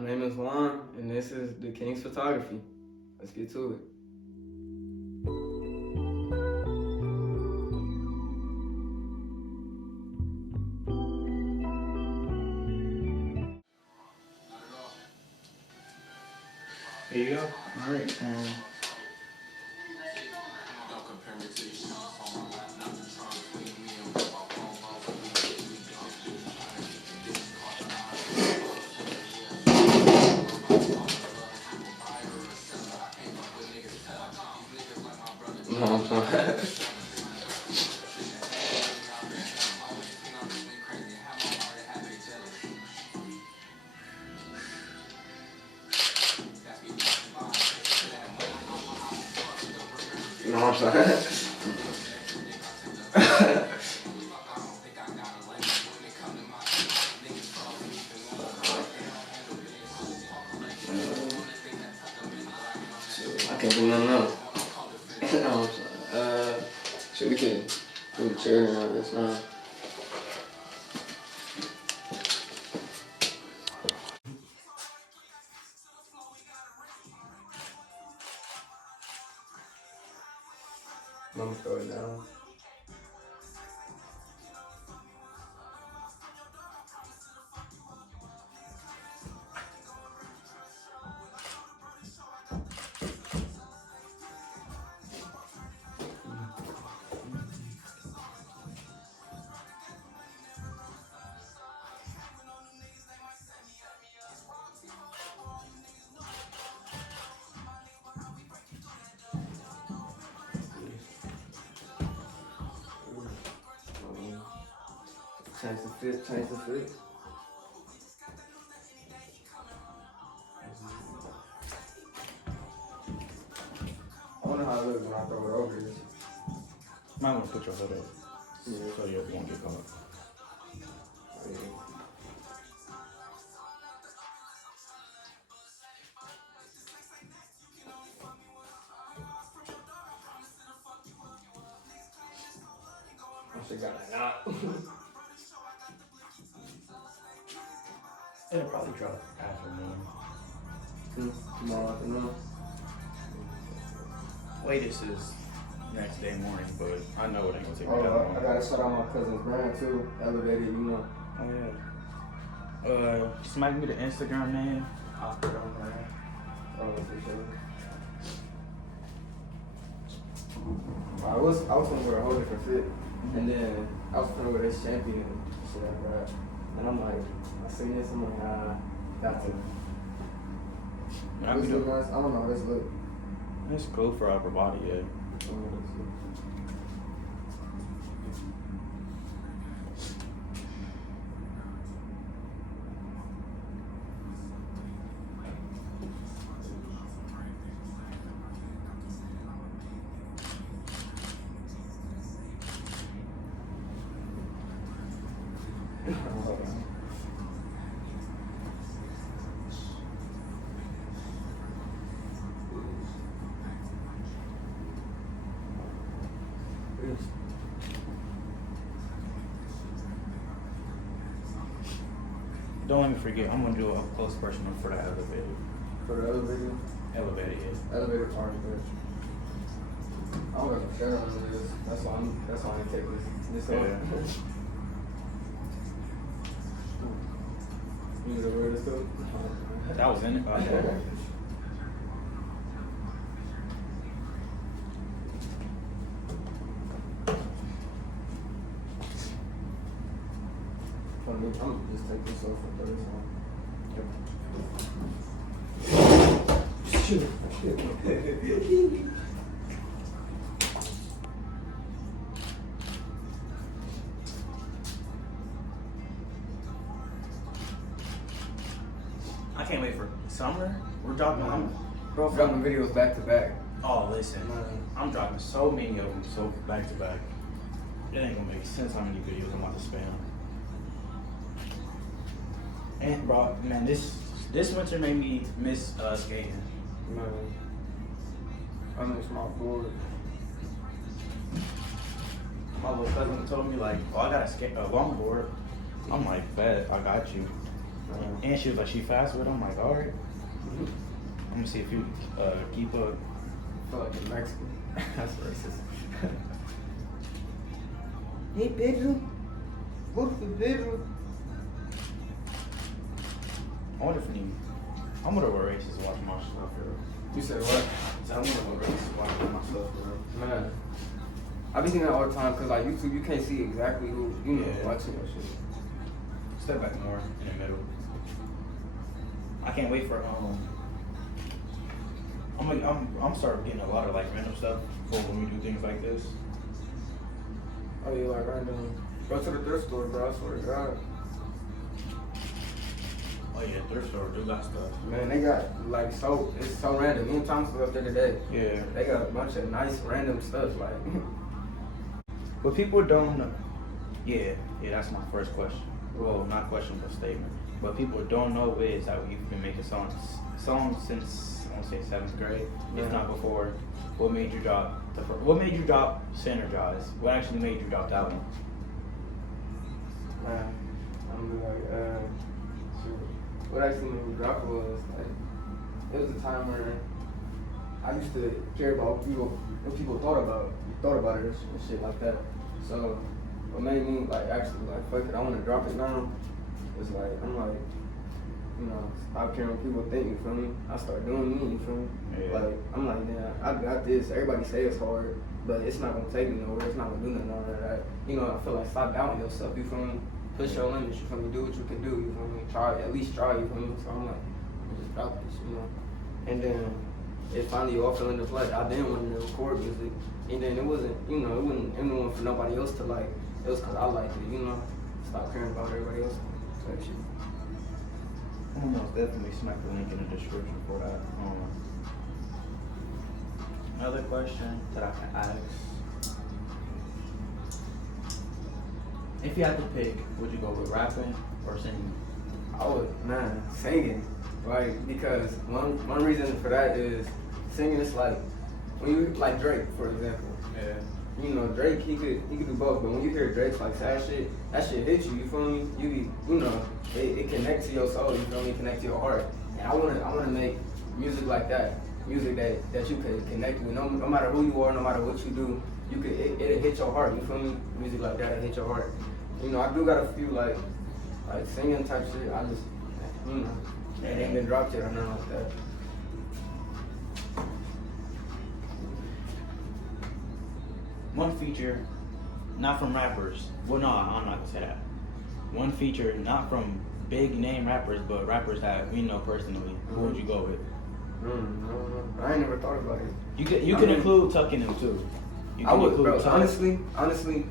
My name is Juan, and this is the King's Photography. Let's get to it. Here you go. All right. No, I'm sorry. No, I'm sorry. I can't do nothing else. No, I'm sorry. So we can do the chair and all this now. I'm gonna throw it down. Change the fit, change the fit. I wonder how it looks when I throw it over here. Might want to put your hood up Yeah. so you won't get caught. I should got a knot. It'll probably drop afternoon. Tomorrow afternoon. Latest is next day morning, but I know it ain't gonna take me that Oh, long. I gotta shout out my cousin's brand too. Elevated, you know. Oh yeah. Smack me the Instagram name. I'll put it on there. Oh, appreciate it. I was gonna wear a whole different fit, and then I was gonna wear this champion shit like that. And I'm like, I seen this, I'm like, nah, got to. I This can look do nice. I don't know, this look. It's cool for upper body, yeah. Don't let me forget, I'm gonna do a close personal for the elevator. For the elevator? Elevator, yeah. Elevator part of it. I don't got no shirt on this. That's why I didn't take this off. Yeah. You need to wear this too? That was in it. Okay. I'm gonna just take this off and throw this on. I can't wait for summer. We're dropping. Bro, filming videos back to back. Oh, listen, I'm dropping so many of them, so back to back. It ain't gonna make sense how many videos I'm about to spam. And bro, man, this winter made me miss skating. Man, I miss my board. My little cousin told me like, oh, I got a longboard. I'm like, bet, I got you. And she was like, she fast with it. I'm like, all right. I'm gonna see if you keep up. I feel like a Mexican. That's racist. Hey, Pedro. Go for Pedro. I wonder if you. I'm gonna go racist watching my stuff, bro. You said what? So I'm gonna go racist watching my stuff, bro. Man, I be thinking that all the time because like YouTube, you can't see exactly who Yeah. watching your shit. Step back more in the middle. I can't wait for I'm starting getting a lot of like random stuff for when we do things like this. Oh yeah, like random. Go to the thrift store, bro. I swear to God. Oh yeah, thrift store do got stuff. Man, they got like it's so random. Me and Thomas was up there today. Yeah. They got a bunch of nice random stuff like. But people don't know. Yeah, that's my first question. Well, not question, but statement. But people don't know is that we've been making songs since I want to say 7th grade, if not before. What made you drop what made you drop Synergize? What actually made you drop that one? Man, I'm like, shoot. What actually made me drop was like, it was a time where I used to care about what people thought about it and shit like that. So what made me like actually like fuck it, I want to drop it now. It's like I'm like, stop caring what people think. You feel me? I start doing me. You feel me? Yeah. Like I'm like, yeah, I got this. Everybody say it's hard, but it's not gonna take me nowhere. It's not gonna do nothing. All that. I feel like stop doubting yourself. You feel me? Push your limits. You feel me? Do what you can do. You feel me? At least try. You feel me? So I'm like, just drop this. And then it finally all fell into place. I didn't want to record music, and then it wasn't anyone for nobody else to like. It was cause I liked it. Stop caring about everybody else type shit. I'm most definitely smack the link in the description for that. Another question that I can ask. If you had to pick, would you go with rapping or singing? I would, singing. Like, because one reason for that is singing is like, when you, like Drake, for example. Yeah. Drake, he could do both, but when you hear Drake's like sad shit, that shit hits you, you feel me? It connects to your soul, you feel me? It connects to your heart. And I wanna make music like that. Music that you could connect with. No matter who you are, no matter what you do, it'll hit your heart, you feel me? Music like that, it'll hit your heart. I do got a few like singing type shit, I just, it ain't been dropped yet or nothing like that. One feature, not from rappers. Well, no, I'm not gonna say that. One feature, not from big name rappers, but rappers that we know personally. Who would you go with? I ain't never thought about it. You can include Tuck in them too. I would, bro. Honestly,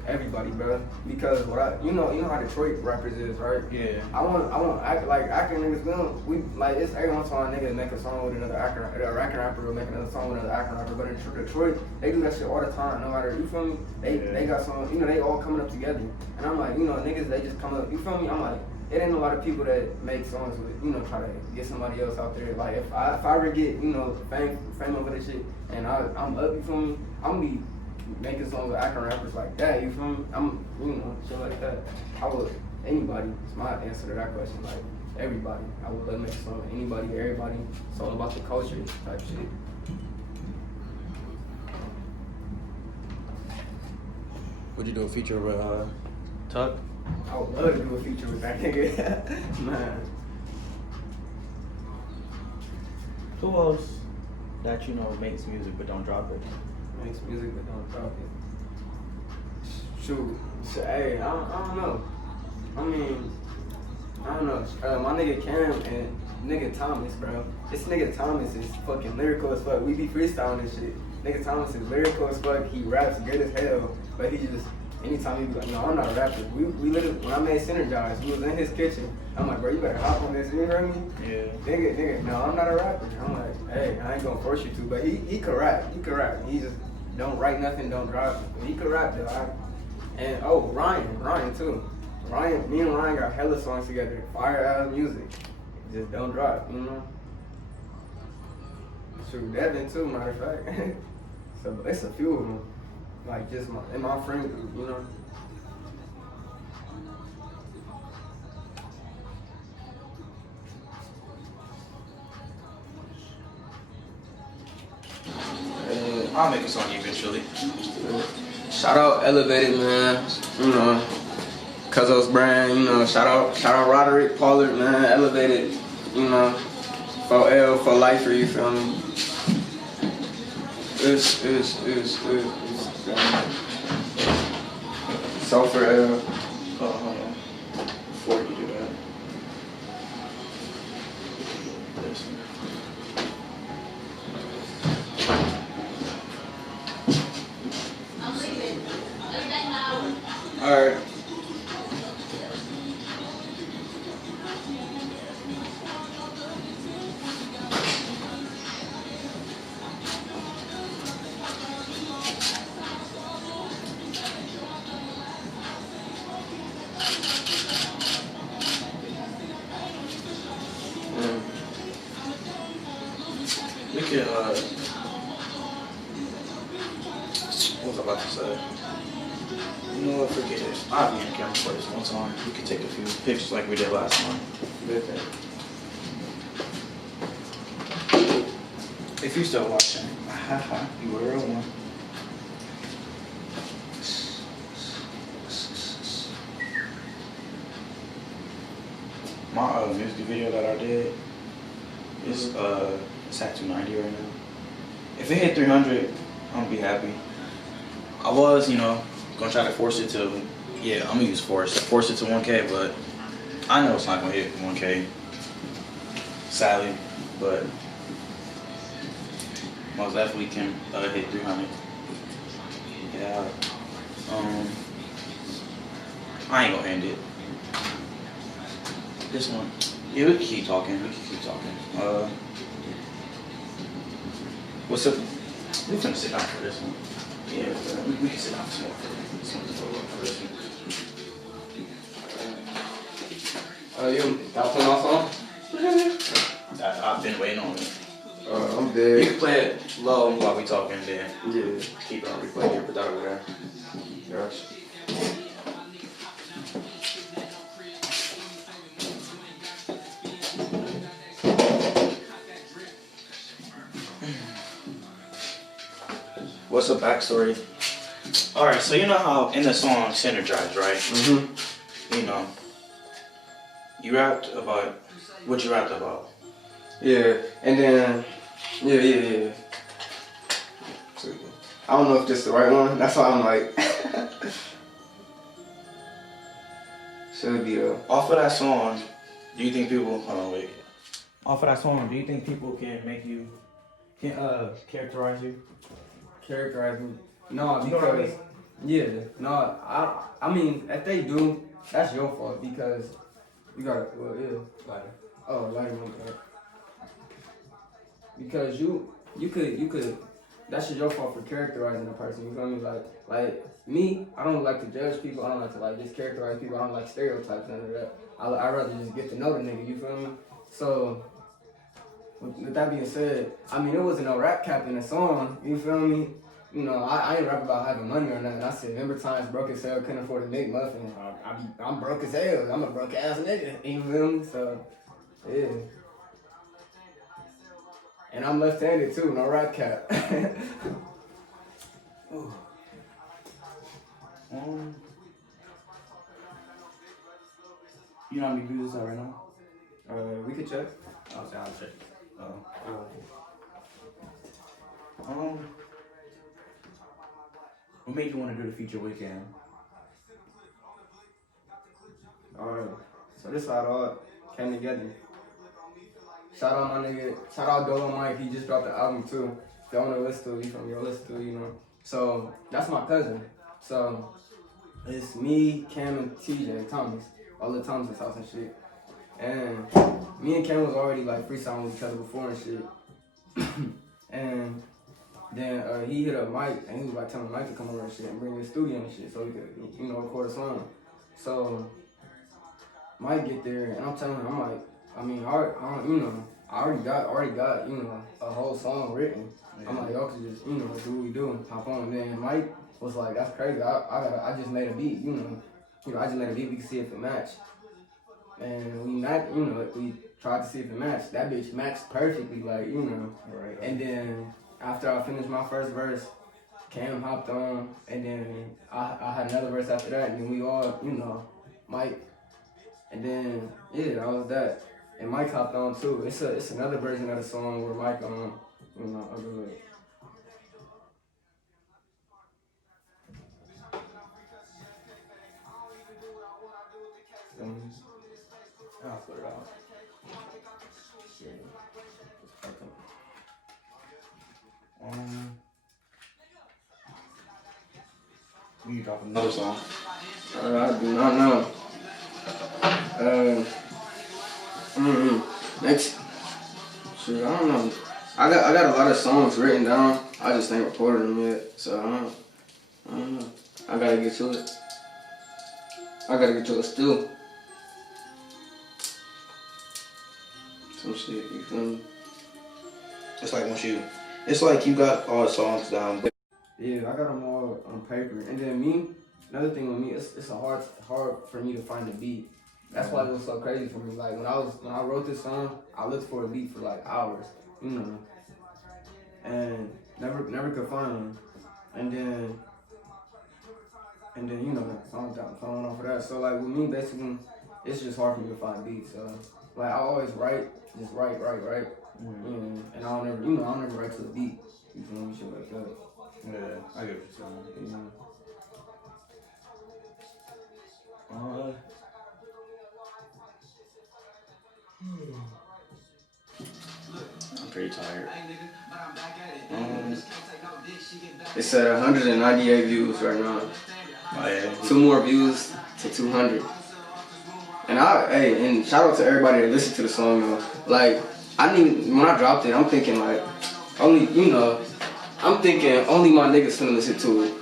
everybody, bro. Because you know how Detroit rappers is, right? Yeah. I want act like acting niggas. We like it's every once in a while niggas make a song with another actor, a acting rapper will make another song with another acting rapper. But in Detroit, they do that shit all the time. No matter, you feel me? They got some, they all coming up together. And I'm like, niggas, they just come up. You feel me? I'm like, it ain't a lot of people that make songs with, try to get somebody else out there. Like if I ever get, fame over this shit, and I'm up, you feel me? I'm gonna be making songs with acting rappers like that, you feel me? I'm, shit like that. I would, anybody, it's my answer to that question, like, everybody. I would let make a song with anybody, everybody. It's all about the culture type shit. Would you do a feature with Tuck? I would love to do a feature with that nigga. Man. Who else that makes music but don't drop it? Makes music but don't drop it. Shoot. Hey, I don't know. I don't know. My nigga Cam and nigga Thomas, bro. This nigga Thomas is fucking lyrical as fuck. We be freestyling and shit. Nigga Thomas is lyrical as fuck. He raps good as hell. But he just, anytime he be like, no, I'm not a rapper. We literally, when I made Synergize, we was in his kitchen. I'm like, bro, you better hop on this. You hear me? Yeah. Nigga, no, I'm not a rapper. I'm like, hey, I ain't gonna force you to. But he could rap. He could rap. He just don't write nothing, don't drive. He could rap though. And Ryan too. Me and Ryan got hella songs together. Fire ass music. Just don't drop, Shoot, Devin too, matter of fact. So it's a few of them. Like just my friend group, I'll make a song eventually. Shout out Elevated, man. You know, Cuzzo's brand. You know, shout out Roderick Pollard, man. Elevated. You know, for L for lifer. You feel me? It's so for L. Hold on. Before you do that. This one. Alright. We can, what was I about to say? You know what, forget it. I'll be in camera for this one time. We can take a few pictures like we did last time. If you're still watching, you were a real one. My music video that I did is it's at 290 right now. If it hit 300, I'm gonna be happy. I was, you know, gonna try to force it to, yeah, I'm gonna use force it to 1K, but I know it's not gonna hit 1K, sadly, but most definitely can hit 300. Yeah. I ain't gonna end it. This one, yeah, we can keep talking. What's up? We finna sit down for this one. Yeah, we can sit down some more for this one. Y'all play my song? I've been waiting on it. I'm You dead. can play it low while we talking, then Yeah. keep it on replay here, put that over there. Gotcha. What's the backstory? Alright, so you know how in the song Synergize, right? Mm-hmm. You know, you rapped about what you rapped about. Yeah, and then, yeah. I don't know if this is the right one. That's why I'm like, should be Off of that song, do you think people, hold on, wait. Off of that song, do you think people can make you, can characterize you? characterize me. No, You know what I because yeah, no, I mean, if they do, that's your fault because you gotta, well, yeah, lighter. Oh, lighter one, okay. Because you could. That's your fault for characterizing a person. You feel me? Like me, I don't like to judge people. I don't like to like just characterize people. I don't like stereotypes none of that. I rather just get to know the nigga. You feel me? So with that being said, I mean it wasn't no rap cap in the song. You feel me? You know, I ain't rap about having money or nothing. I said, remember times broke as hell, couldn't afford a big muffin. I'm broke as hell. I'm a broke ass nigga. You feel me? So yeah. And I'm left-handed too, no rap cap. You know how many views are right now? We could check. I'll check. Oh. What made you want to do the feature with Cam? Alright. So this how it all came together. Shout out my nigga, shout out Dolo Mike, he just dropped the album too. If y'all wanna listen to it, you from your listen to it, you know. So that's my cousin. So it's me, Cam, and TJ, Thomas. All the Thomas' house and shit. And me and Cam was already like freestyling with each other before and shit. And then he hit up Mike and he was like telling Mike to come over and shit and bring his studio and shit so he could, you know, record a song. So Mike get there and I'm telling him, I'm like, I mean, I already got, you know, a whole song written. Yeah. I'm like, y'all could just, you know, do what we do, hop on. And then Mike was like, that's crazy. I just made a beat, you know, I just made a beat. We can see if it matched. And we tried to see if it matched. That bitch matched perfectly, like, you know. Right. And then after I finished my first verse, Cam hopped on, and then I had another verse after that, and then we all, you know, Mike, and then yeah, that was that. And Mike hopped on too. It's another version of the song where Mike you know, I'll do it. I'll put it out. Yeah. You dropping another song? I do not know. Next, shoot, I don't know. I got a lot of songs written down. I just ain't recorded them yet, so I don't know. I gotta get to it. I gotta get to it still. Some shit, you feel me? It's like you got all the songs down. Yeah, I got them all on paper. And then me, another thing with me, it's hard for me to find a beat. That's why it was so crazy for me. Like when I wrote this song, I looked for a beat for like hours, you know, and never could find one. And then you know, the song got phone off of that. So like with me, basically, it's just hard for me to find beats. So like I always write, just write. And I don't never write to the beat. You feel me? Shit like that. Yeah, I get what you're saying. I'm pretty tired. It's at 198 views right now. Oh, yeah. 2 more views to 200. And shout out to everybody that listened to the song though. Like when I dropped it, I'm thinking like only my niggas finna listen to it.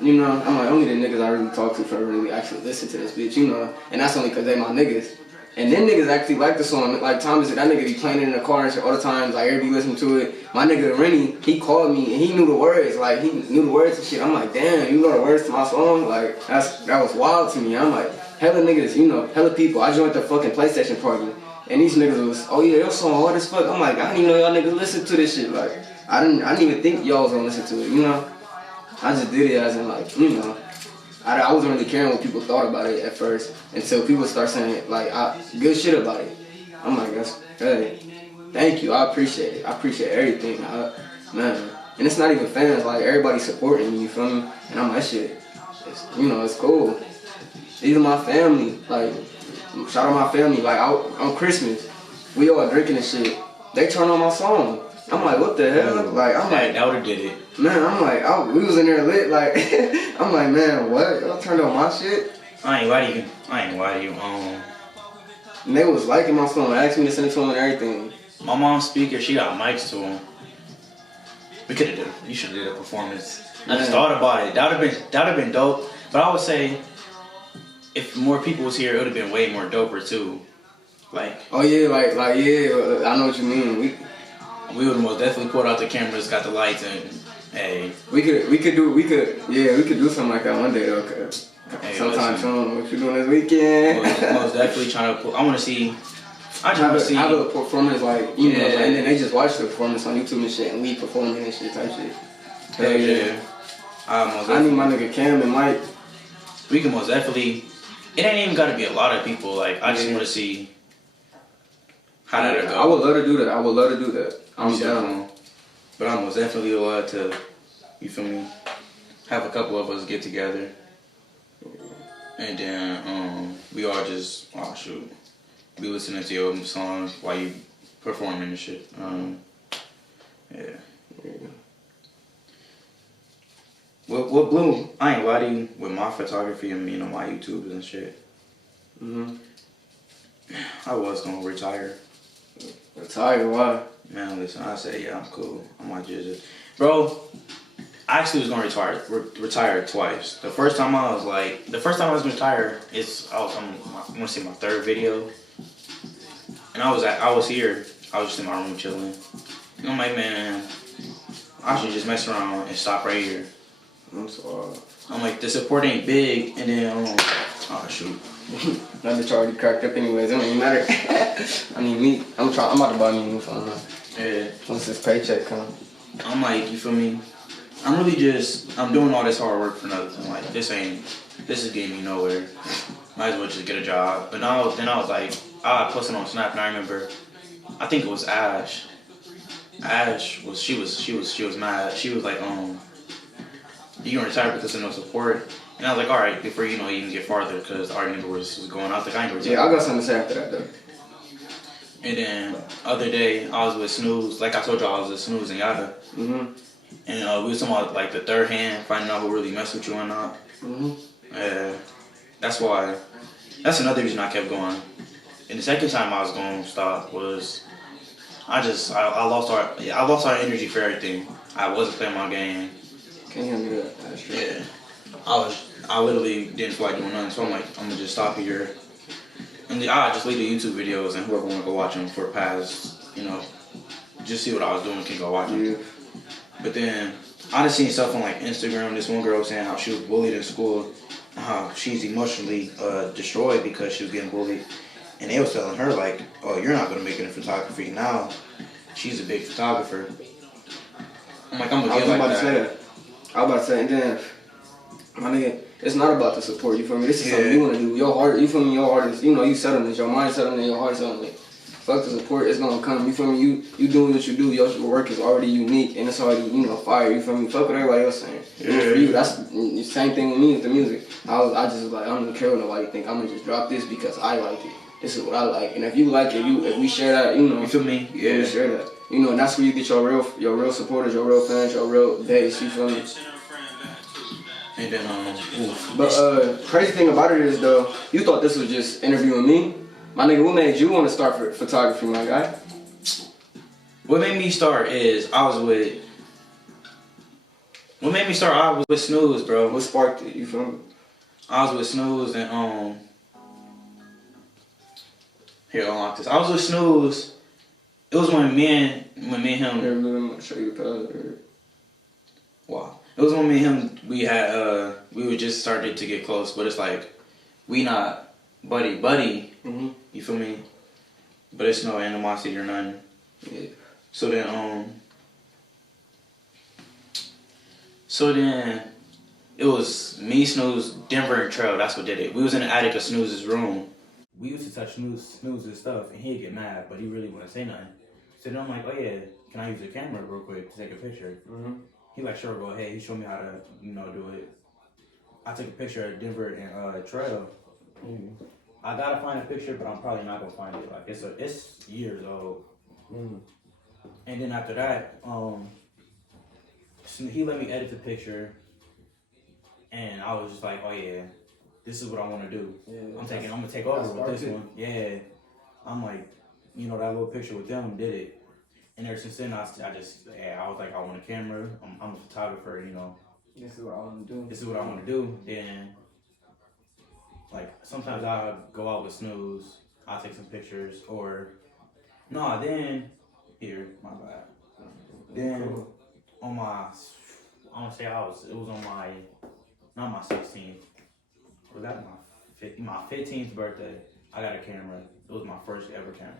You know, I'm like only the niggas I really talk to finna really actually listen to this bitch, you know. And that's only cause they my niggas. And them niggas actually like the song. Like Thomas said, that nigga be playing it in the car and shit all the time. Like everybody listen to it. My nigga Rennie, he called me and he knew the words. Like he knew the words and shit. I'm like, damn, you know the words to my song? Like that was wild to me. I'm like, hella niggas, you know, hella people. I joined the fucking PlayStation party. And these niggas was, oh yeah, your song hard as fuck. I'm like, I didn't even know y'all niggas listen to this shit. Like, I didn't even think y'all was gonna listen to it, you know? I just did it as in like, you know, I wasn't really caring what people thought about it at first until people start saying like good shit about it. I'm like, hey, thank you, I appreciate it. I appreciate everything, man. And it's not even fans, like everybody supporting me, you feel me? And I'm like, shit, it's cool. These are my family, like, shout out my family, like on Christmas, we all drinking and shit. They turn on my song. I'm like, what the hell? Like, I'm like, that would've did it. Man, I'm like, we was in there lit, like, I'm like, man, what? Y'all turned on my shit? I ain't lie to you. And they was liking my song, asked me to send it to them and everything. My mom's speaker, she got mics to them. You should've did a performance. I just thought about it. That'd have been dope. But I would say, if more people was here, it would've been way more doper too. Like. Oh yeah, I know what you mean. We would most definitely pulled out the cameras, got the lights, and hey. We could do something like that one day though. Hey, sometime soon. What you doing this weekend? Most definitely trying to pull. I want to see. Have a performance like know, like, and then they just watch the performance on YouTube and shit, and we performing and shit type shit. Hell yeah. I need my nigga Cam and Mike. We can most definitely. It ain't even got to be a lot of people. Like I just want to see how that'll go. I would love to do that. I'm down. But I'm most definitely allowed to, you feel me, have a couple of us get together. And then we all just, be listening to your songs while you performing and shit. Yeah. What blew, I ain't lie to you, with my photography and my YouTubes and shit. I was gonna retire. Retire? Why? Man, listen, I said, yeah, I'm cool. I might just... Bro, I actually was going to retire twice. The first time I was going to retire, I'm going to see my third video. And I was here. I was just in my room chilling. And I'm like, man, I should just mess around and stop right here. I'm sorry. I'm like, the support ain't big. And then, oh, shoot. That bitch already cracked up anyways. It don't even matter. I need meat. I'm about to buy me a new phone. Yeah. Once this paycheck come. I'm like, you feel me? I'm doing all this hard work for nothing. Like, this is getting me nowhere. Might as well just get a job. But then I was like, I posted on Snap, and I remember, I think it was Ash. She was mad. She was like, you gonna retire because of no support. And I was like, all right, before you even get farther, because the argument was going out the kind of Yeah, I got something to say after that though. And then other day I was with Snooze, like I told you I was with Snooze and Yada. Mhm. And we was talking about like the third hand, finding out who really messed with you or not. Mhm. That's another reason I kept going. And the second time I was going to stop was I lost our energy for everything. I wasn't playing my game. Can you hear me that? That's true. Yeah. I literally didn't feel like doing nothing, so I'm like, I'm gonna just stop here. And I just leave the YouTube videos, and whoever wanna go watch them for past, just see what I was doing can go watch them. Yeah. But then I just seen stuff on like Instagram. This one girl saying how she was bullied in school, and how she's emotionally destroyed because she was getting bullied. And they was telling her like, oh, you're not gonna make it in photography now. She's a big photographer. I'm like, I'm gonna get like that. I was about to say, and then, my nigga, it's not about the support, you feel me? This is something you want to do. Your heart, you feel me? Your heart is, you set on this. Your mind set on it, your heart set on it. Fuck the support, it's gonna come, you feel me? You doing what you do, your work is already unique, and it's already, fire, you feel me? Fuck what everybody else saying. Yeah. For you, that's the same thing with me with the music. I just was like, I don't even care what nobody think. I'm gonna just drop this because I like it. This is what I like. And if you like it, if we share that, You feel me? Yeah. We share that. And that's where you get your real supporters, your real fans, your real base, you feel me? And then, But crazy thing about it is though, you thought this was just interviewing me. My nigga, what made you want to start photography, my guy? What made me start is I was with Snooze, bro. What sparked it, you feel me? I was with Snooze and here, I'll unlock this. I was with Snooze. It was when me and him. Here, I'm gonna show you the pad. Wow. It was when me and him. We were just started to get close, but it's like we not buddy. Mhm. You feel me? But it's no animosity or nothing. Yeah. So then it was me, Snooze, Denver, and Trail. That's what did it. We was in the attic of Snooze's room. We used to touch Snooze's stuff, and he'd get mad, but he really wouldn't say nothing. So then I'm like, oh yeah, can I use the camera real quick to take a picture? Mhm. He like, sure, go ahead. He showed me how to, do it. I took a picture of Denver and Trail. Mhm. I gotta find a picture, but I'm probably not gonna find it. Like it's years old. Mhm. And then after that, he let me edit the picture, and I was just like, oh yeah, this is what I want to do. Yeah, I'm gonna take over with this one. Yeah, I'm like, that little picture with them did it. And ever since then, I was like, I want a camera. I'm a photographer, This is what I want to do. This is what I want to do. Then, like, sometimes I'll go out with Snooze. I'll take some pictures. Here, my bad. Then, on my, I want to say it was on my, not my 16th. Was that my 15th birthday? I got a camera. It was my first ever camera.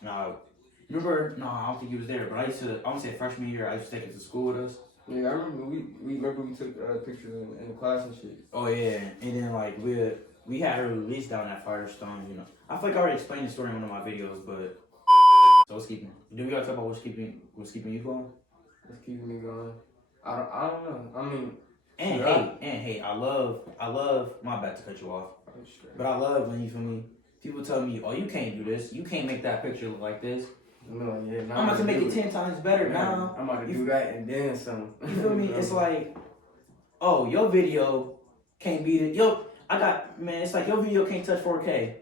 Now, remember? No, I don't think you was there. But I want to say freshman year, I used to take it to school with us. Yeah, I remember we took pictures in the class and shit. Oh yeah, and then like we had her release down at Firestone. I feel like I already explained the story in one of my videos, but so what's keeping? Do we gotta talk about what's keeping you going? What's keeping me going? I don't know. I mean. Hey, I love, my bad to cut you off, but I love when you feel me, people tell me, oh, you can't do this, you can't make that picture look like this. No, yeah, I'm about to make it 10 times better now. I'm about to do that and then some. You feel me? It's like, oh, your video can't beat it. It's like your video can't touch 4K.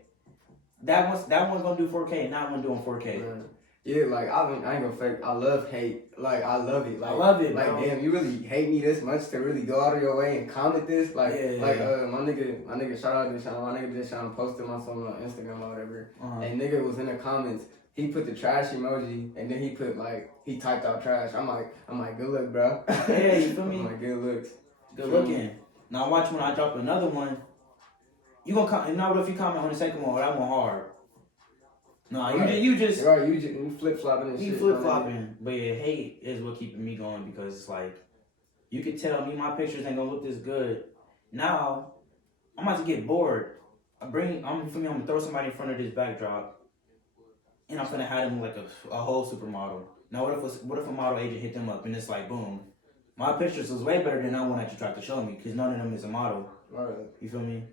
That one's gonna do 4K and that one doing 4K. Man. Yeah, like I ain't gonna fake. I love hate. Like I love it. Like, I love it. Like bro. Damn, you really hate me this much to really go out of your way and comment this. Like Yeah. my nigga, shout out to Deshaun. My nigga Deshaun posted my song on Instagram or whatever, and nigga was in the comments. He put the trash emoji and then he put he typed out trash. I'm like, good luck, bro. Yeah, you feel me? I'm like, good looks. Good looking. Now watch when I drop another one. You gonna comment? Now what if you comment on the second one? That one hard. No, Right. you just Right, you flip flopping and shit. you flip flopping. But yeah, hate is what keeping me going because it's like you could tell me my pictures ain't gonna look this good. Now I'm about to get bored. I'm gonna throw somebody in front of this backdrop, and I'm gonna have them like a whole supermodel. Now what if a model agent hit them up and it's like boom, my pictures was way better than that one that you tried to show me because none of them is a model. Right. You feel me?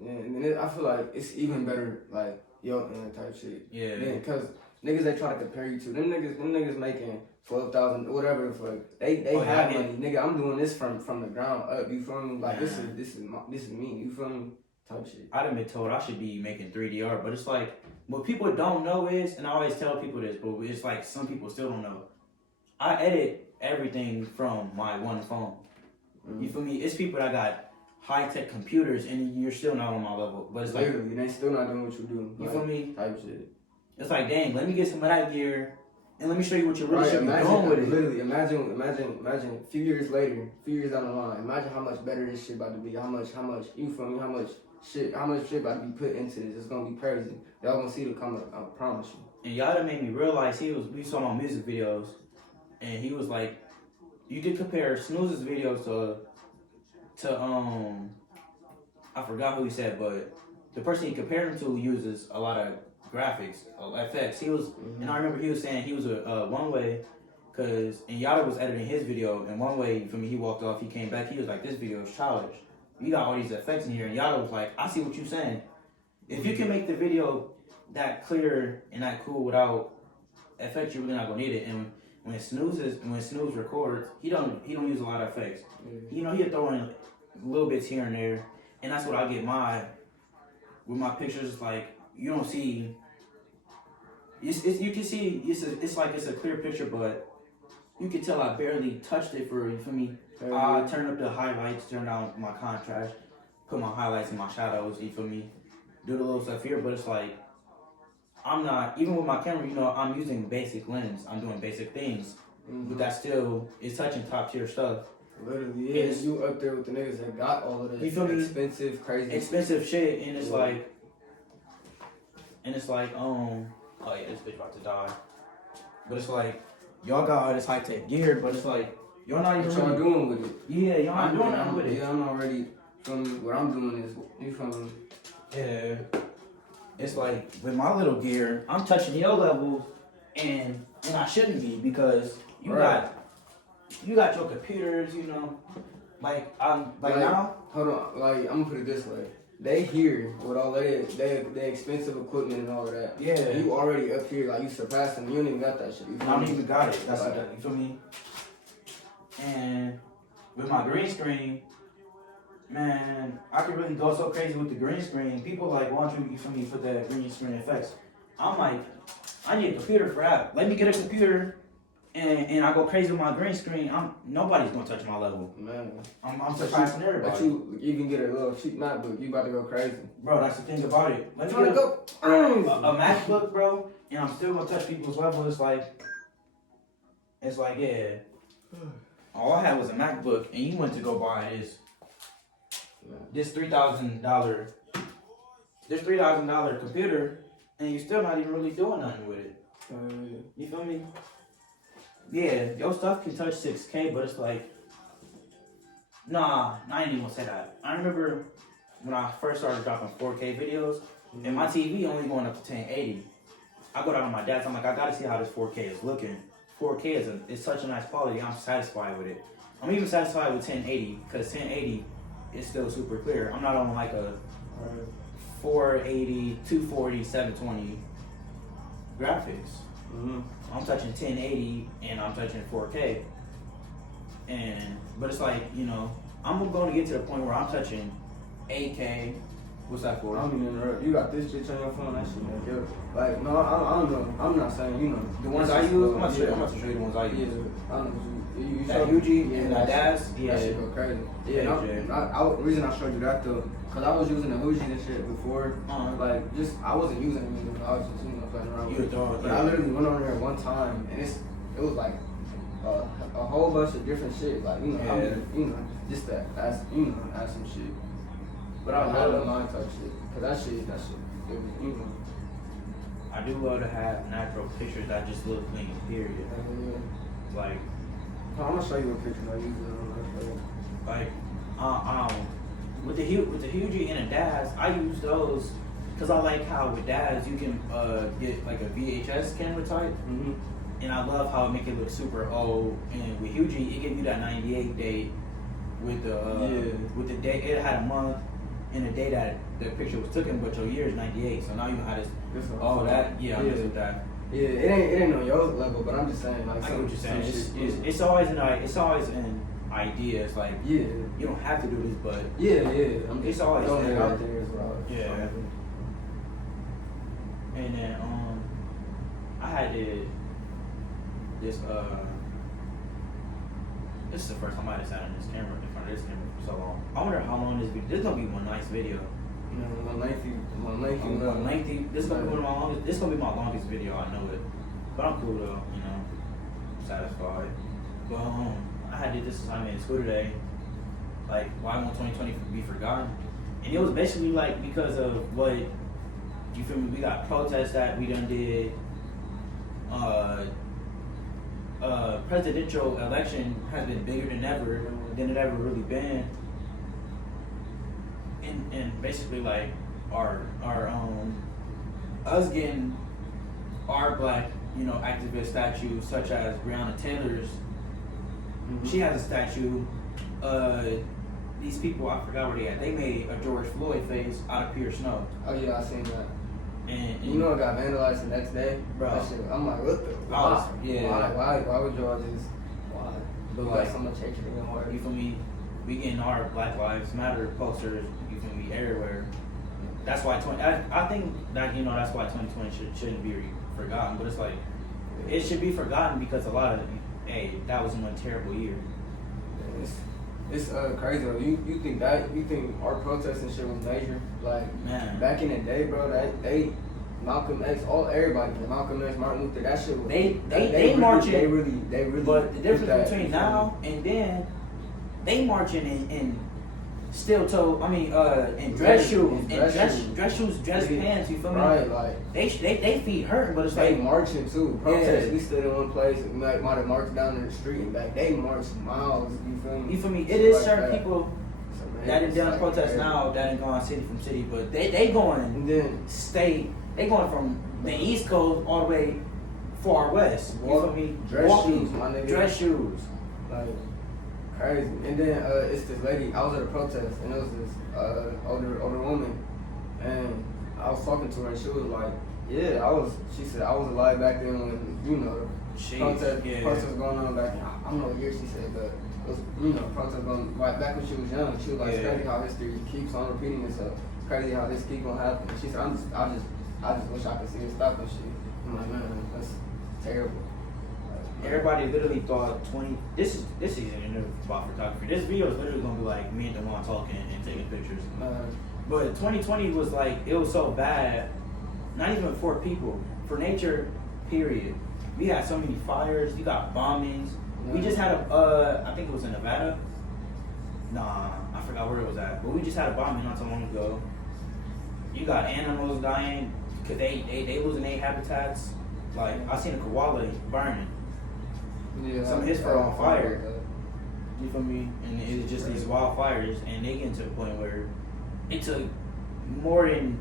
Yeah, and then I feel like it's even better, like, type shit. Yeah. Because niggas they try to compare you to, them niggas making 12,000, whatever the fuck. They have money. Nigga, I'm doing this from the ground up, you feel me? Like, this is me, you feel me? Type shit. I done been told I should be making 3D art, but it's like, what people don't know is, and I always tell people this, but it's like some people still don't know. I edit everything from my one phone. You feel me? It's people that got high-tech computers and you're still not on my level. But it's like, literally, they still not doing what you do. You feel me? Type shit. It's like, dang, let me get some of that gear and let me show you what you really should be doing with it. Literally, imagine a few years later, a few years down the line, imagine how much better this shit about to be, how much, you feel me, how much shit about to be put into this. It's gonna be crazy. Y'all gonna see it come up, I promise you. And y'all done made me realize we saw my music videos and he was like, you could compare Snooze's videos to I forgot who he said, but the person he compared him to uses a lot of graphics, effects. He was, and I remember he was saying he was a one way, and Yada was editing his video, and one way for me he walked off, he came back, he was like, this video is childish. You got all these effects in here, and Yada was like, I see what you're saying. If you can make the video that clear and that cool without effects, you're really not gonna need it. And when Snooze records, he don't use a lot of effects. You know, he'll throw in little bits here and there, and that's what I get with my pictures. Like, you don't see, you can see it's like it's a clear picture, but you can tell I barely touched it you feel me? I turn up the highlights, turn down my contrast, put my highlights and my shadows, you feel me? Do the little stuff here, but it's like, I'm not, even with my camera, you know, I'm using basic lens, I'm doing basic things, but that still is touching top tier stuff. Literally, yeah, you up there with the niggas that got all of this expensive, crazy, expensive shit, and it's like, oh yeah, this bitch about to die. But it's like, y'all got all this high tech gear, but it's like, y'all not even what y'all doing with it. Yeah, y'all not doing nothing with it. Yeah, I'm already, what I'm doing is, you feel me? Yeah. It's like, with my little gear, I'm touching your level, and I shouldn't be, because you got your computers, you know, like now. Hold on, like, I'm gonna put it this way. They here with all they expensive equipment and all of that. Yeah. And you already up here, like, you surpassed them. You don't even got that shit. I don't even got it. That's what you feel me? And with my green screen, man, I could really go so crazy with the green screen. People like, why don't you feel me, put that green screen effects? I'm like, I need a computer for that. Let me get a computer. And I go crazy with my green screen. Nobody's gonna touch my level. Man, I'm surpassing everybody. But you even get a little cheap MacBook, you about to go crazy, bro. That's the thing about it. Let me get a MacBook, bro, and I'm still gonna touch people's level. It's like, yeah. All I had was a MacBook, and you went to go buy this $3,000 computer, and you're still not even really doing nothing with it. You feel me? Yeah, your stuff can touch 6K, but it's like, nah, I ain't even gonna say that. I remember when I first started dropping 4K videos, and my TV only going up to 1080. I go down to my dad's, I'm like, I gotta see how this 4K is looking. 4K is such a nice quality, I'm satisfied with it. I'm even satisfied with 1080, because 1080 is still super clear. I'm not on like a 480, 240, 720 graphics. I'm touching 1080 and I'm touching 4K. But it's like, you know, I'm going to get to the point where I'm touching 8K. What's that for? I don't even interrupt. You got this bitch on your phone, that shit, man. Like, no, I don't know. I'm not saying, you know. The ones I use? I'm about to show you the ones I use. Yeah, I don't know. That UG and that DAS? Yeah. That shit go crazy. Yeah, the reason I showed you that, though, because I was using the Hoogies and shit before. Like, I wasn't using them. I was just, you know, playing around with it. But I literally went on there one time, and it was like a whole bunch of different shit. Like, you know, you know, just that, ask some shit. But I don't have no line type shit. Cause that shit, it was, you know. I do love to have natural pictures that just look clean. Period. Like, I'm gonna show you a picture I use like, with the Hugie and the DAS, I use those because I like how with DAS you can get like a VHS camera type, and I love how it make it look super old. And with Hugie, it give you that 98 date with the date. It had a month and the day that the picture was taken, but your year is 98. So now you know how this. Oh, that I mess with that. Yeah, it ain't on your level, but I'm just saying like. I get what you're saying. It's always an idea. It's like you don't have to do this, but it's always there. Out there as well. Yeah. And then I had this this is the first time I had sat on this camera in front of this camera for so long. I wonder how long this video. This is gonna be one nice video. One lengthy. This is gonna be one of my longest. This is gonna be my longest video. I know it, but I'm cool though. You know, satisfied. But I had did this assignment in school today. Like, why won't 2020 be forgotten? And it was basically like because of what you feel me. We got protests that we done did. Presidential election has been bigger than it ever really been. And basically like our us getting our black, activist statues such as Breonna Taylor's. She has a statue. These people, I forgot where they at. They made a George Floyd face out of pure snow. Oh yeah, I seen that. And you know it got vandalized the next day? Bro. That shit, I'm like, what the? Why would y'all just, why? But You like, got so much hatred in your heart. you feel me? We getting our Black Lives Matter posters, you feel me, everywhere. That's why I think that, that's why 2020 shouldn't be forgotten. But it's like, it should be forgotten because a lot of, that was one terrible year. It's crazy though. You think our protests and shit was major? Like, man, back in the day, bro, they Malcolm X, everybody, Malcolm X, Martin Luther, that shit was they marching. They really. But the difference between now and then, they marching in steel toe. In dress shoes, dress pants. You feel me? Right, like they feet hurting, but it's they like marching too. Protests. We stood in one place. We might have marched down the street and back. They marched miles. You feel me? You feel me? It is like certain that. people that done done protests now that ain't going city from city, but they going and then state. They going from the East Coast all the way far west. You feel me? Dress shoes, my nigga. Dress shoes. Like crazy. And then it's this lady. I was at a protest and it was this older woman, and I was talking to her and she was like, She said I was alive back then when protests going on back. I don't know what year she said, but it was protests going right back when she was young. She was like, it's crazy how history keeps on repeating itself. It's crazy how this keep gonna happen. She said, I just wish I could see it stop and shit. I'm like, man, that's terrible. Everybody literally thought 20. This is an about photography. This video is literally gonna be like me and Devon talking and taking pictures. But 2020 was like, it was so bad. Not even for people, for nature. Period. We had so many fires. You got bombings. We just had I think it was in Nevada. Nah, I forgot where it was at. But we just had a bombing not so long ago. You got animals dying because they losing their habitats. Like, I seen a koala burning. Yeah, some of his fur on fire. You feel me? And it's just these wildfires, and they get to the point where it took more than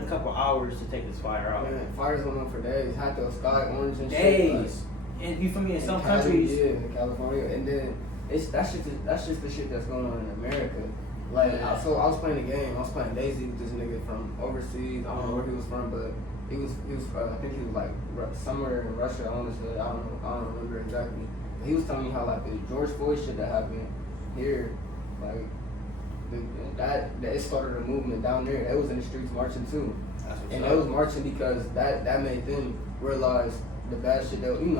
a couple hours to take this fire out. Man, fires went on for days. Had the sky orange and days. Shit. And you feel me? In some countries, in California, and then that's just the shit that's going on in America. Like, I was playing a game. I was playing Daisy with this nigga from overseas. I don't know where he was from, but he was I think he was like somewhere in Russia. I want to say, I don't remember exactly. But he was telling me how like the George Floyd shit that happened here, like that it started a movement down there. They was in the streets marching too, and they was marching because that made them realize the bad shit that it opened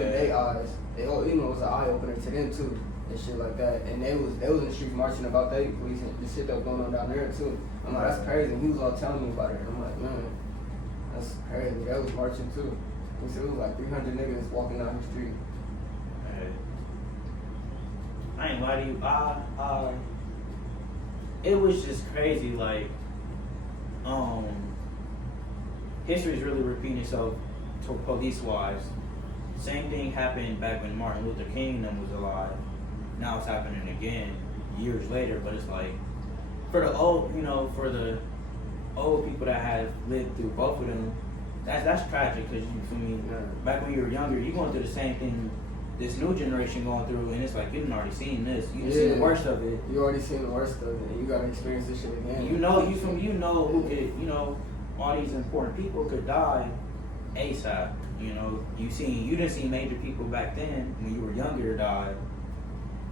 their eyes. It was an eye opener to them too. And shit like that, and they was in the streets marching about they police and the shit that was going on down there too. I'm like, that's crazy. And he was all telling me about it, and I'm like, man, that's crazy. That was marching too. He said it was like 300 niggas walking down the street. Hey. I ain't lie to you. It was just crazy. Like, history is really repeating itself to police-wise. Same thing happened back when Martin Luther King and them was alive. Now it's happening again years later, but it's like for the old, for the old people that have lived through both of them, that's tragic because you feel me. Back when you were younger, you going through the same thing this new generation going through, and it's like you done already seen this. You seen the worst of it. You already seen the worst of it, and you gotta experience this shit again. You know who could, all these important people could die ASAP. You didn't see major people back then when you were younger die,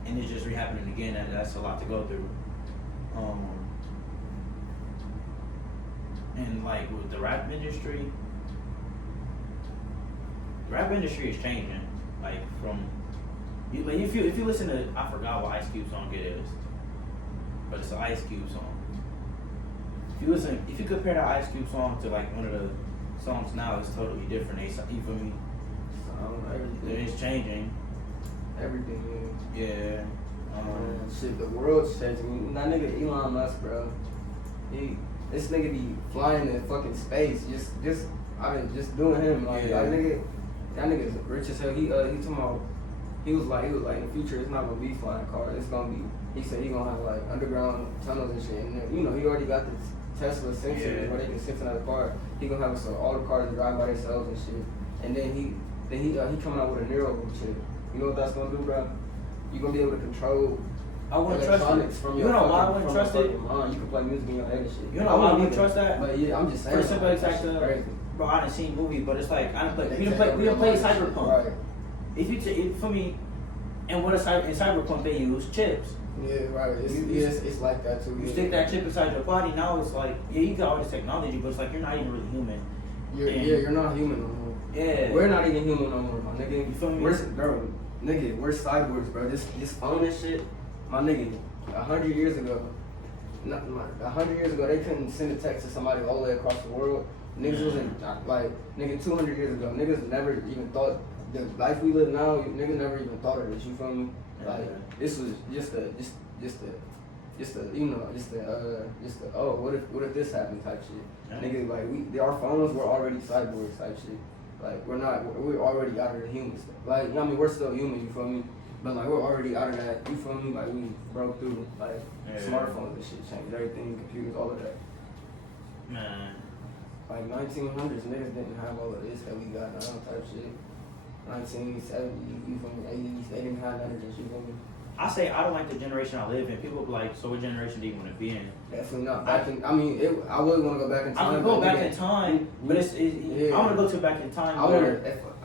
and it's just re-happening again, and that's a lot to go through. And like with the rap industry is changing. Like if you listen to, I forgot what Ice Cube song it is, but it's an Ice Cube song. If you compare the Ice Cube song to like one of the songs now, it's totally different. You feel me? It's changing. Everything, yeah. Shit, the world's changing. That nigga Elon Musk, bro. This nigga be flying in fucking space. I mean, just doing him. Like, that nigga's rich as hell. He talking about, he was like in the future it's not gonna be flying cars. It's gonna be. He said he gonna have like underground tunnels and shit. And then, he already got this Tesla sensors where they can sense another car. He gonna have so all the cars drive by themselves and shit. And then he coming out with a neural chip. You know what that's gonna do, bro? You gonna be able to control. I wouldn't trust it. From you know why I wouldn't trust it? You can play music in your head and shit. You know why I wouldn't trust that? But yeah, I'm just saying. For simple exact, bro, I done seen movies, but it's like we done play Cyberpunk. Right. If you for me, and what in Cyberpunk they use chips. Yeah, right. It's like that too. You stick that chip inside your body. Now it's like you got all this technology, but it's like you're not even really human. You're not human no more. Yeah. We're not even human no more, my nigga. You feel me? We're cyborgs, bro. This phone and shit, my nigga. 100 years ago, they couldn't send a text to somebody all the way across the world. Niggas wasn't like 200 years ago. Niggas never even thought the life we live now. Niggas never even thought of this. You feel me? Like this was just what if this happened type shit. Nigga, like our phones were already cyborgs type shit. Like we're already out of the human stuff. Like we're still human. You feel me? But like we're already out of that. You feel me? Like we broke through smartphones and shit changed everything, computers, all of that. Man. Like 1900s, niggas didn't have all of this that we got now type shit. 1970s, you feel me? 80s, they didn't have none of this. You feel me? I say I don't like the generation I live in. People be like, so what generation do you want to be in? Definitely not. I would want to go back in time. I can go back in time, but I want to go to back in time. I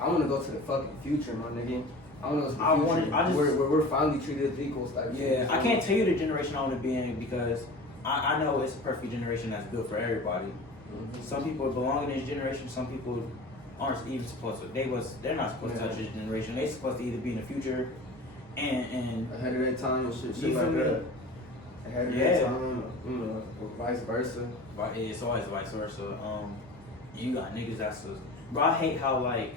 want to go to the fucking future, my nigga. I want to go to the future where we're finally treated as equals. Like I can't tell you the generation I want to be in because I know it's a perfect generation that's built for everybody. Mm-hmm. Some people belong in this generation. Some people aren't even supposed to. They're not supposed to touch this generation. They're supposed to either be in the future and ahead of their time and shit like that. Ahead of their time, or vice versa. It's always vice versa. You got niggas that's bro. I hate how like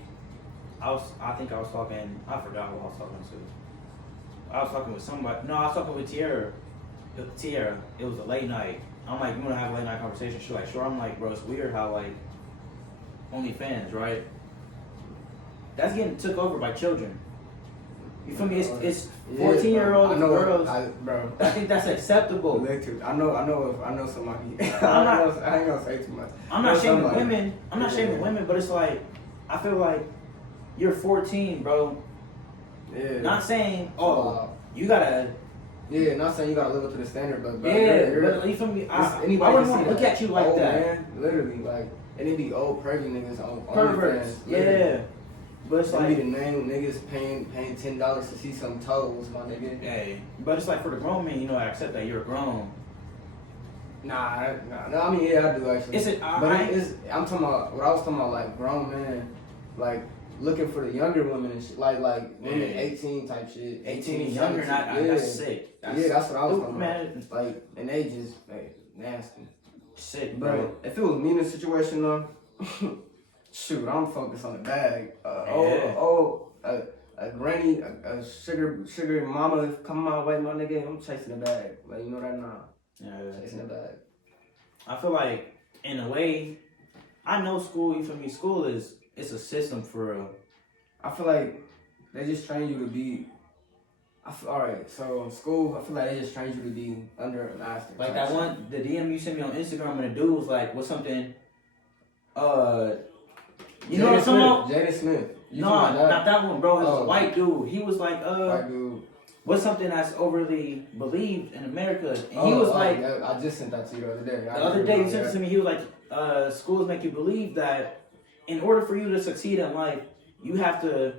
I think I was talking. I forgot who I was talking to. I was talking with somebody. No, I was talking with Tierra. It was a late night. I'm like, you want to have a late night conversation? She's like, sure. I'm like, bro, it's weird how like OnlyFans, right? That's getting took over by children. You feel me? It's 14-year-old girls. Bro, I think that's acceptable. I know somebody. I ain't gonna say too much. I'm not shaming women. I'm not shaming women, but it's like I feel like you're 14, bro. Yeah. Not saying you gotta. Yeah, not saying you gotta live up to the standard, but but you feel me? I wouldn't want to look at you like that. Man, literally, like, and it be old pervy niggas on perverts. Yeah, but it's like be the name niggas paying $10 to see some toes, my nigga. Hey, but it's like for the grown men, I accept that you're grown. Nah. I mean, yeah, I do actually. I'm talking about what I was talking about, like grown men, like. Looking for the younger women and shit, like women 18 type shit. 18 and younger, that's sick. That's what I was talking about. Like, and they just nasty. Sick, bro. But if it was me in this situation though, shoot, I'm focused on the bag. A granny, a sugar mama come my way, my nigga, I'm chasing the bag. Like, you know that now. Yeah. Chasing the bag. I feel like, in a way, I know school. You feel me? School it's a system for real. I feel like they just train you to be. Alright, so in school, I feel like they just train you to be under a master. Like that one, the DM you sent me on Instagram, and the dude was like, "What's something?" You know what I'm talking about? Jaden Smith. No, not that one, bro. It's a Oh. white dude. He was like, White dude. what's something that's overly believed in America? And he was like, yeah, I just sent that to you the other day. the other day you sent it to me. He was like, schools make you believe that in order for you to succeed in life, you have to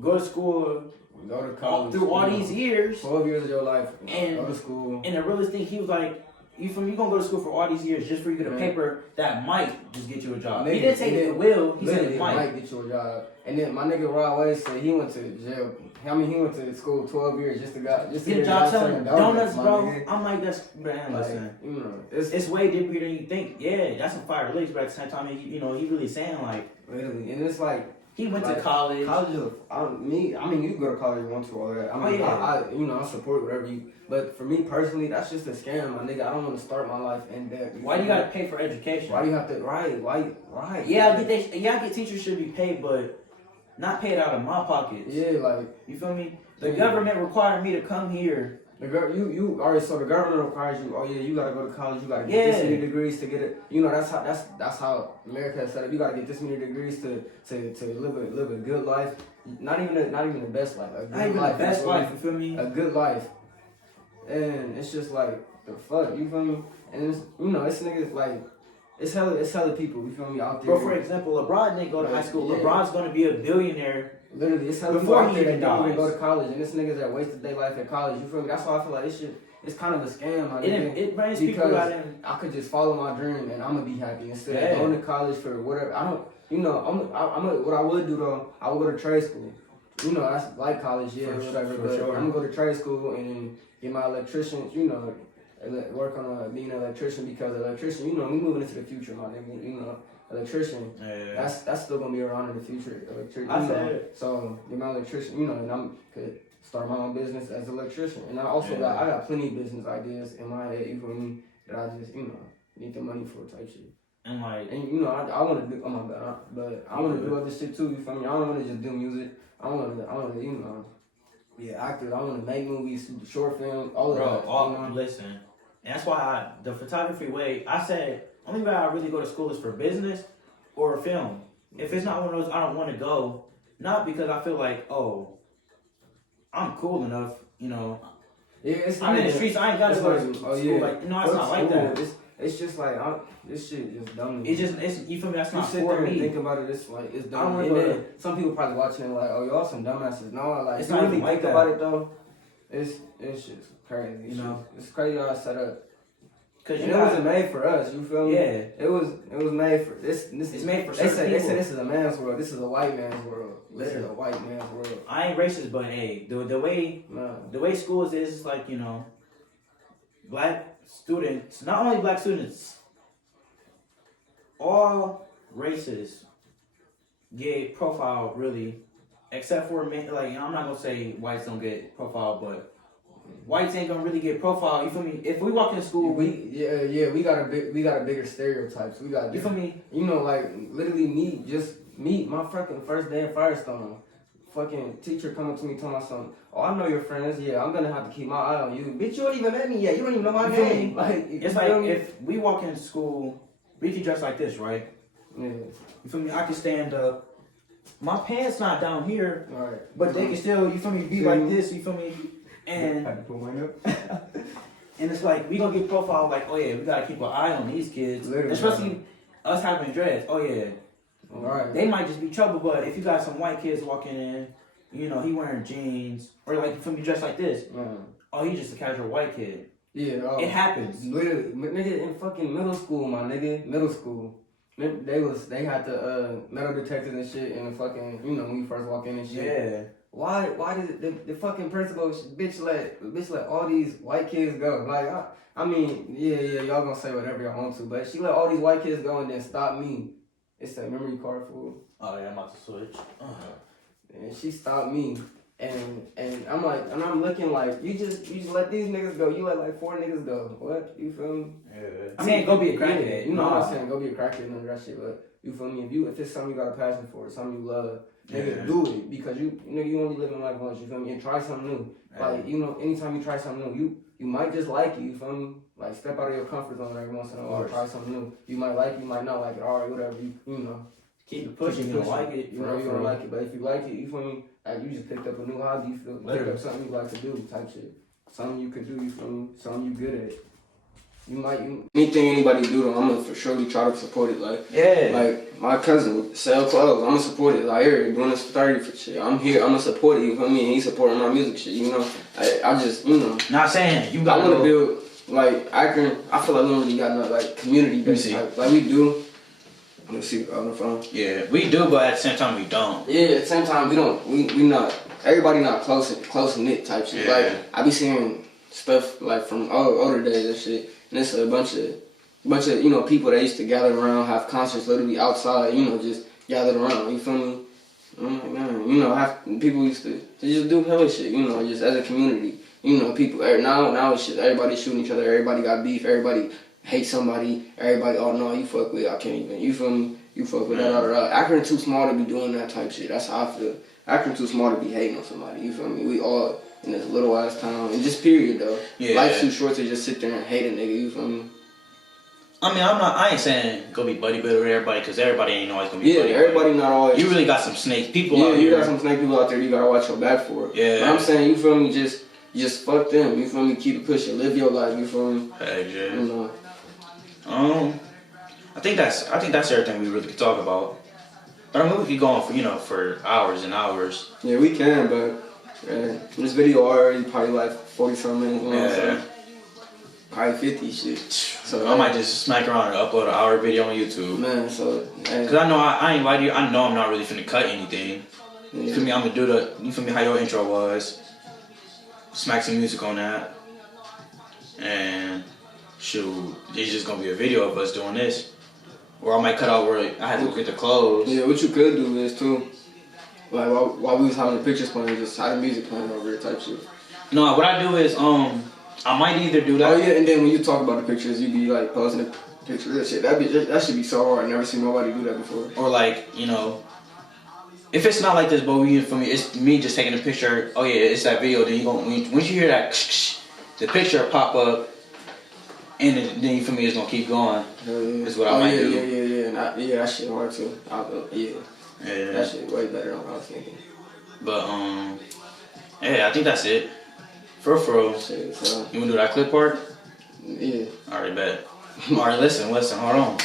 go to school, go to college through all these years, 12 years of your life, and go to school. And the realest thing, he was like, you gonna go to school for all these years just for you to get a paper that might just get you a job. He didn't say it will. He said it might get you a job. And then my nigga Rod Wade said he went to jail. I mean, he went to school 12 years just to get a job selling donuts, bro. Nigga. I'm like, that's man. Listen, you know, it's way deeper than you think. Yeah, that's some fire lyrics, but at the same time, he really saying like, literally, and it's like. He went to college. College is, I mean, you can go to college if you want to, all that. I mean, I support whatever you. But for me personally, that's just a scam, my nigga. I don't want to start my life in debt. Why do you gotta pay for education? Why do you have to? Right. Yeah, I get teachers should be paid, but not paid out of my pockets. Yeah, like you feel me? The government required me to come here. You already, so the government requires you. Oh yeah, you gotta go to college. You gotta get this many degrees to get it. You know that's how America is set up. You gotta get this many degrees to live a good life. Not even the best life. A good not even life, the best life. You feel me? A good life. And it's just like the fuck. You feel me? And it's, it's niggas like. It's hella people. You feel me out there. Bro, for example, LeBron didn't go to high school. Yeah. LeBron's gonna be a billionaire. Literally, it's hella people out there that don't even go to college, and this niggas that wasted their life at college. You feel me? That's why I feel like this shit. It's kind of a scam. It brings people out in. I could just follow my dream and I'm gonna be happy instead of going to college for whatever. I don't. What I would do though, I would go to trade school. That's like college, yeah, whatever. But sure. I'm gonna go to trade school and then get my electrician. Work on being an electrician because electrician, we moving into the future, my nigga. Electrician. Yeah. That's still gonna be around in the future. So get my electrician, and could start my own business as an electrician. And I also got plenty of business ideas in my head, you feel me, that I just, need the money for type shit. And I wanna do but I wanna do other shit too, you feel me? I don't wanna just do music. I wanna be actors. I wanna make movies, short films, all of that. Listen. And that's why the photography way, I said, only way I really go to school is for business or film. If it's not one of those, I don't want to go. Not because I feel like, I'm cool enough, Yeah, I'm in the streets, I ain't got to go to school. Yeah. Like, it's not like that. It's just like, this shit just dumb. You feel me? That's not for me. You sit there and think about it, it's dumb. And then some people probably watching it like, y'all some dumbasses. No, like, it's you not really like think about it though, it's just crazy. It's crazy how it's set up. Cause it wasn't made for us. You feel me? Yeah. It was made for this. It's made for certain people. They say this is a man's world. This is a white man's world. This is a white man's world. I ain't racist, but hey, the way schools is like, black students, not only black students, all races get profiled really, except for men. Like, I'm not gonna say whites don't get profiled, but whites ain't gonna really get profiled. You feel me? If we walk in school, we got a bigger stereotypes. We got, you feel me? Like literally me, my fucking first day in Firestone. Fucking teacher coming to me telling my son, I know your friends. Yeah, I'm gonna have to keep my eye on you. Bitch, you don't even met me yet. You don't even know my name. Like, it's like if we walk in school, we can dress like this, right? Yeah. You feel me? I can stand up. My pants not down here, right? But they can still, you feel me, be like this. You feel me? And I had to put mine up. And it's like we gonna get profiled like, we gotta keep an eye on these kids, literally, especially us having dreads. Right. They might just be trouble, but if you got some white kids walking in, he wearing jeans or like from you dressed like this. He's just a casual white kid. Yeah, it happens. Literally, nigga, in fucking middle school, my nigga, they had the metal detectors and shit in the fucking, when you first walk in and shit. Yeah. Why did the fucking principal bitch let all these white kids go? Like, I mean, y'all gonna say whatever y'all want to, but she let all these white kids go and then stop me. It's that memory card fool. Oh yeah, I'm about to switch. And she stopped me. And I'm like, and I'm looking like, you just let these niggas go. You let like 4 niggas go. What? You feel me? Yeah. I mean, go be a crackhead. You know what I'm saying? Go be a crackhead and that shit. But you feel me? If it's something you got a passion for, something you love, nigga, do it because you know you only live in life once. You feel me? And try something new. Like anytime you try something new, you might just like it. You feel me? Like step out of your comfort zone every once in a while. Try something new. You might like it, you might not like it. All right, whatever. You know. Keep it pushing. You don't like it. You know you don't like it. But if you like it, you feel me? Like you just picked up a new hobby. You feel picked up something you like to do, type shit. Something you could do. You feel me? Something you good at. Anything anybody do though, I'm gonna for surely try to support it. Like my cousin sell clothes, I'm gonna support it. Like here doing this 30 for shit. I'm here, I'm gonna support it. You feel me? And he's supporting my music shit. You know, I just Not saying you got. I wanna build like Akron. I feel like we don't really got no like community based. Like we do. Let's see on the phone. Yeah, we do, but at the same time we don't. Yeah, at the same time we don't. We not. Everybody not close knit type shit. Yeah. Like I be seeing stuff like from older days and shit. And it's a bunch of people that used to gather around, have concerts literally outside, just gathered around, you feel me? I'm like, man, people used to just do hella shit, just as a community. People, now it's shit, everybody shooting each other, everybody got beef, everybody hate somebody, everybody, oh no, you fuck with, I can't even, you feel me? You fuck with that. Akron too small to be doing that type shit, that's how I feel. Akron too small to be hating on somebody, you feel me? We all in this little ass town, and just period though. Yeah. Life's too short to just sit there and hate a nigga. You feel me? I mean, I ain't saying go be buddy with everybody because everybody ain't always gonna be. Yeah, everybody not always. You really got some snake people out here. Yeah, you got some snake people out there. You gotta watch your back for it. Yeah. But I'm saying, you feel me? Just fuck them. You feel me? Keep it pushing. Live your life. You feel me? Hey, yeah. I think that's everything we really could talk about. But I mean, we could go on for hours and hours. Yeah, we can, but. This video already probably like 40-something minutes long, so probably 50 shit. So I might just smack around and upload an hour video on YouTube. Man, so cause I know I ain't lying to you. I know I'm not really finna cut anything. Yeah. You feel me? I'm gonna do you feel me? How your intro was. Smack some music on that, and shoot, it's just gonna be a video of us doing this. Or I might cut out where I had to go get the clothes. Yeah, what you could do is too. Like while we was having the pictures playing, just had the music playing over here type shit. No, what I do is I might either do that. Oh yeah, and then when you talk about the pictures, you be like posting the pictures. That shit, that should be so hard. I never seen nobody do that before. Or like if it's not like this, but for me, it's me just taking a picture. Oh yeah, it's that video. Then once you hear that, the picture pop up, and then you feel me, it's gonna keep going. That's what I might do. Yeah, that shit hard too. Yeah, that shit way better than what I was thinking. But yeah, I think that's it. For real. Shit, so. You wanna do that clip part? Yeah. Alright, bet. Alright, listen, hold on.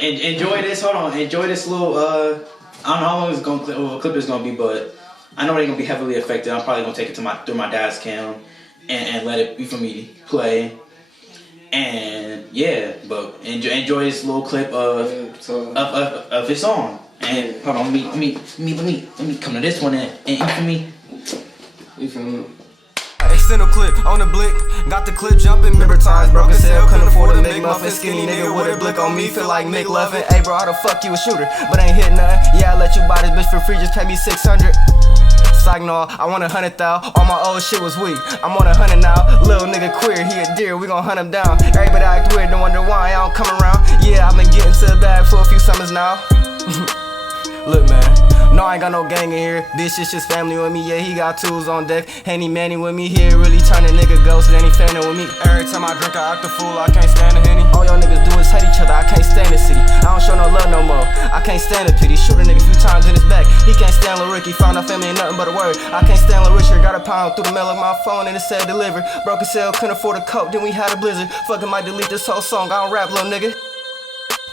Enjoy this. Hold on. Enjoy this little. I don't know how long the clip is gonna be, but I know it ain't gonna be heavily affected. I'm probably gonna take it through my dad's cam and let it for me play. And yeah, but enjoy this little clip of his song. And hold on, let me come to this one and you feel me? You feel me? External clip on the blick, got the clip jumping. Remember times broken cell, couldn't afford a McMuffin. Skinny nigga with a blick on me, feel like Mick Lovin'. Hey bro, how the fuck you a shooter, but ain't hit none. Yeah, I let you buy this bitch for free, just pay me 600. Psych, no, I want 100,000. All my old shit was weak. I'm on 100 now. Little nigga queer, he a deer, we gon' hunt him down. Everybody act weird, don't wonder why I don't come around. Yeah, I've been getting to the bag for a few summers now. Look, man, no, I ain't got no gang in here. This shit's just family with me. Yeah, he got tools on deck. Handy Manny with me here, really turn a nigga ghost. Then he fanning with me. Every time I drink, I act a fool. I can't stand a Henny. All y'all niggas do is hate each other. I can't stand the city. I don't show no love no more. I can't stand the pity. Shoot a nigga a few times in his back. He can't stand Lil Ricky. Found out family ain't nothing but a word. I can't stand Lil Richard. Got a pound through the mail of my phone and it said deliver. Broke a cell, couldn't afford a coke. Then we had a blizzard. Fucking might delete this whole song. I don't rap, little nigga.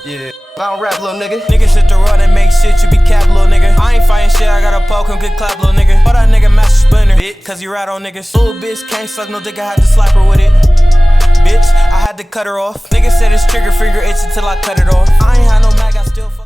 Yeah. I don't rap, little nigga. Niggas sit to run and make shit, you be cap, little nigga. I ain't fighting shit, I gotta poke him, good clap, little nigga. But that nigga Master Splinter, bitch, cause you rat on niggas. Little bitch can't suck no dick, I had to slap her with it. Bitch, I had to cut her off. Nigga said his trigger finger itching till I cut it off. I ain't had no mag, I still fuck.